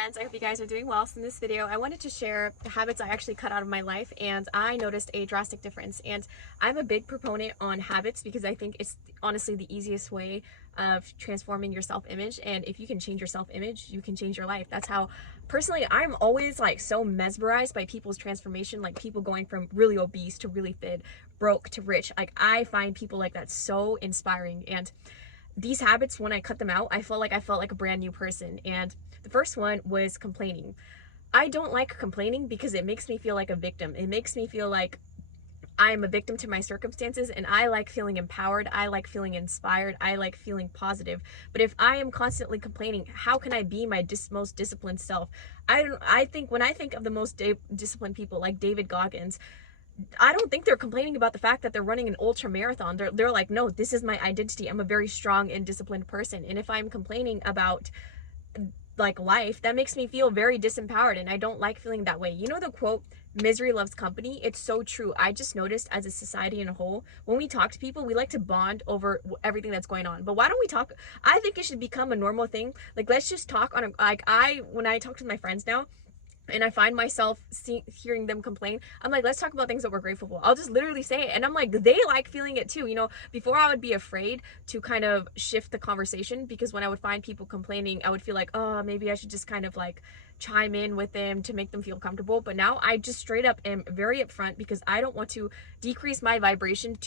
friends, I hope you guys are doing well. So in this video I wanted to share the habits I actually cut out of my life, and I noticed a drastic difference. And I'm a big proponent on habits because I think it's honestly the easiest way of transforming your self-image, and if you can change your self-image you can change your life. That's how personally I'm always like so mesmerized by people's transformation, like people going from really obese to really fit, broke to rich. Like I find people like that so inspiring, and these habits, when I cut them out, I felt like a brand new person. And the first one was complaining. I don't like complaining because it makes me feel like a victim. It makes me feel like I'm a victim to my circumstances, and I like feeling empowered. I like feeling inspired. I like feeling positive. But if I am constantly complaining, how can I be my most disciplined self? I think when I think of the most disciplined people like David Goggins, I don't think they're complaining about the fact that they're running an ultra marathon. They're like, no, this is my identity. I'm a very strong and disciplined person. And if I'm complaining about like life, that makes me feel very disempowered, and I don't like feeling that way. You know the quote, misery loves company? It's so true. I just noticed as a society in a whole, when we talk to people, we like to bond over everything that's going on. But why don't we talk? I think it should become a normal thing. Like, let's just talk on a, like when I talk to my friends now, and I find myself hearing them complain, I'm like, let's talk about things that we're grateful for. I'll just literally say it. And I'm like, they like feeling it too. You know, before I would be afraid to kind of shift the conversation, because when I would find people complaining, I would feel like, oh, maybe I should just kind of like chime in with them to make them feel comfortable. But now I just straight up am very upfront, because I don't want to decrease my vibration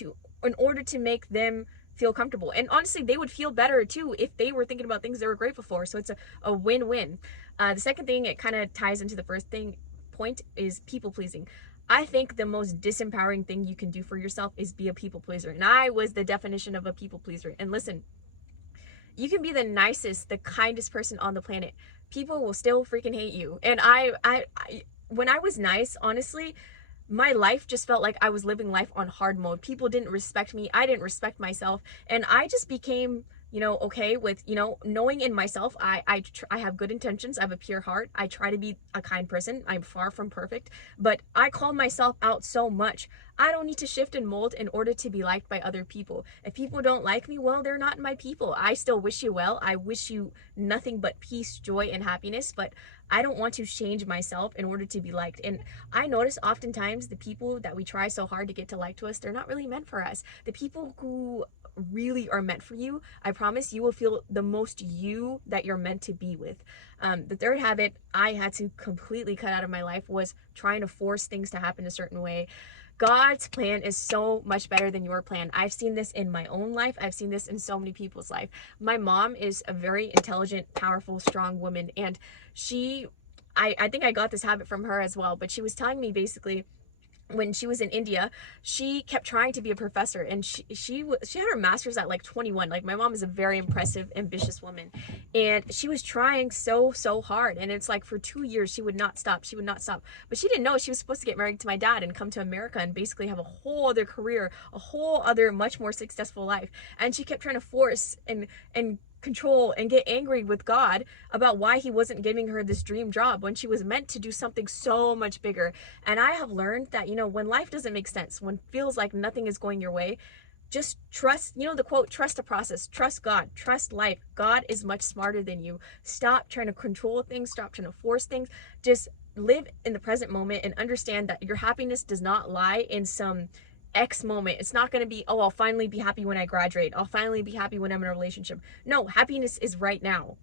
in order to make them feel comfortable. And honestly, they would feel better too if they were thinking about things they were grateful for. So it's a win-win. The second thing, it kind of ties into the first thing point, is people pleasing. I think the most disempowering thing you can do for yourself is be a people pleaser. And I was the definition of a people pleaser. And listen, you can be the nicest, the kindest person on the planet. People will still freaking hate you. And I when I was nice, honestly, my life just felt like I was living life on hard mode. People didn't respect me. I didn't respect myself. And I just became, okay with, knowing in myself, I have good intentions. I have a pure heart. I try to be a kind person. I'm far from perfect, but I call myself out so much. I don't need to shift and mold in order to be liked by other people. If people don't like me, well, they're not my people. I still wish you well. I wish you nothing but peace, joy, and happiness, but I don't want to change myself in order to be liked. And I notice oftentimes the people that we try so hard to get to like to us, they're not really meant for us. The people who really are meant for you, I promise you will feel the most you that you're meant to be with. The third habit I had to completely cut out of my life was trying to force things to happen a certain way. God's plan is so much better than your plan. I've seen this in my own life. I've seen this in so many people's life. My mom is a very intelligent, powerful, strong woman, and I think I got this habit from her as well, but she was telling me basically, when she was in India, she kept trying to be a professor, and she had her master's at like 21. Like, my mom is a very impressive, ambitious woman, and she was trying so hard, and it's like for 2 years she would not stop. But she didn't know she was supposed to get married to my dad and come to America and basically have a whole other career, a whole other much more successful life. And she kept trying to force and control and get angry with God about why he wasn't giving her this dream job when she was meant to do something so much bigger. And I have learned that, when life doesn't make sense, when it feels like nothing is going your way, just trust, the quote, trust the process, trust God, trust life. God is much smarter than you. Stop trying to control things, stop trying to force things. Just live in the present moment and understand that your happiness does not lie in some X moment. It's not going to be, oh, I'll finally be happy when I graduate. I'll finally be happy when I'm in a relationship. No, happiness is right now.